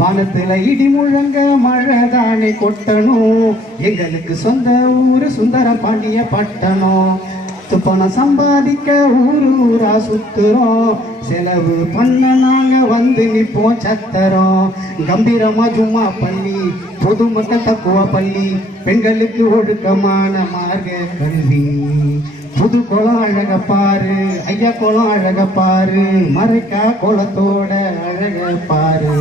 வானத்துல இடி முழங்க மழை தானே கொட்டணும். எங்களுக்கு சொந்த ஊரு சுந்தர பாண்டிய பட்டணம். பணம் சம்பாதிக்க ஊரு ஊரா சுத்துறோம். செலவு பண்ண நாங்க வந்து நிப்போம் சத்தரோம் கம்பீரமா ஜும்மா பள்ளி பொதுமக்கள் தக்குவ பள்ளி பெண்களுக்கு ஒழுக்கமான மார்க கல்வி புது குளம் அழக பாரு ஐயா குளம் அழக பாரு மறைக்கா குளத்தோட அழக பாரு.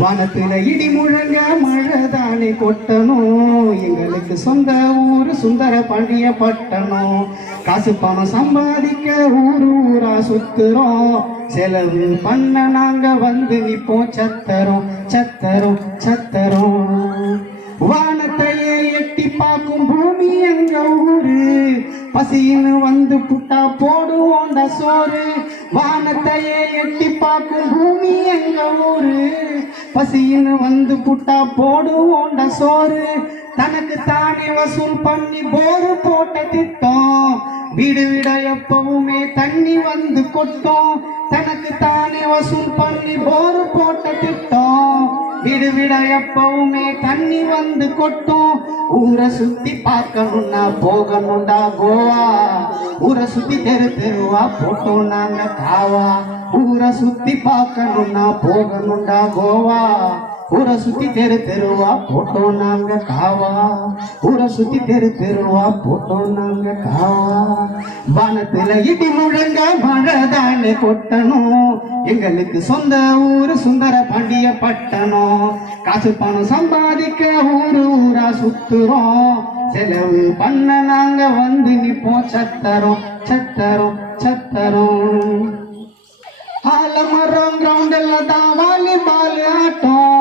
வானத்துல இடி முழங்க மழை தானே கொட்டணும். எங்களுக்கு சொந்த ஊரு சுந்தர பாண்டிய பட்டணம். காசு பணம் சம்பாதிக்க ஊரு ஊரா சுத்துறோம். செலவு பண்ண நாங்க வந்து நிப்போம் சத்தரும் சத்தரும் சத்தரும். வானத்தையே எட்டி பார்க்கும் பூமி எங்க ஊரு? பசின்னு வந்து புட்டா போடுவோண்ட சோறு வானத்தையே எட்டி பார்க்கும் பூமி எங்க ஊரு? பசின்னு வந்து புட்டா போடுவோண்ட சோறு. தனக்கு தானே வசூல் பண்ணி போரு போட்ட திட்டம். வீடு விட எப்பவுமே தண்ணி வந்து கொட்டும். தனக்கு தானே வசூல் பண்ணி போரு போட்ட திட்டம். விடுவிட எப்பவுமே தண்ணி வந்து கொட்டும். ஊரை சுத்தி பார்க்கணும்னா போகணும்டா கோவா. ஊரை சுத்தி தெரு தெருவா போட்டோம் நாங்க காவா. ஊரை சுத்தி பார்க்கணும்னா போகணும்டா கோவா. ஊரை சுத்தி தெரு தெருவா போட்டோம் நாங்க காவா. ஊரை சுத்தி தெரு தெருவா போட்டோம் நாங்க காவா. வானத்துல இடி முழங்க மழை தானே கொட்டணும். எங்களுக்கு சொந்த ஊரு சுந்தர பாண்டிய பட்டணம். காசு பணம் சம்பாதிக்க ஊரு ஊரா சுத்துறோம். செலவு பண்ண நாங்க வந்து நிப்போம். சத்தரோம் சத்தரோம் சத்தரோம். ஆலமரம் கிரவுண்ட்ல தான் வாலிபால் ஆட்டம்.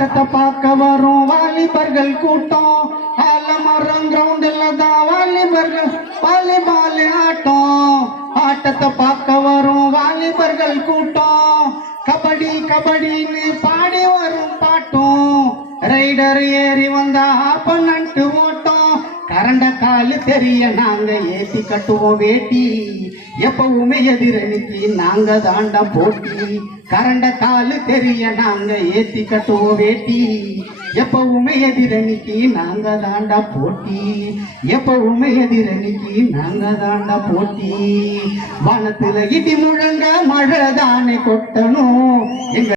ஆட்டத்தை பார்க்க வரும். வாலிபர்கள் கூட்டம். ஆலமரம் கிரவுண்ட்ல தான் வாலிபர்கள். வாலிபால் ஆட்டம். ஆட்டத்தை பார்க்க வரும். வாலிபர்கள் கூட்டம். கபடி கபடின்னு பாடி வரும் பாட்டும். ரைடர் ஏறி வந்தா ஆப்பனன்ட்டு ஓட்டம் கரண்ட காலு தெரிய நாங்க ஏசி கட்டுவோம் வேட்டி. எப்பவுமே எதிரணிக்கு நாங்க தாண்டா போட்டி. கரண்ட காலு தெரிய நாங்க ஏத்தி கட்டுவோம் வேட்டி. எப்பவுமே எதிரணிக்கு நாங்க தாண்டா போட்டி. எப்பவுமே எதிரணிக்கு நாங்க தாண்டா போட்டி. வானத்துல இடி முழங்க மழை தானே கொட்டணும். எங்க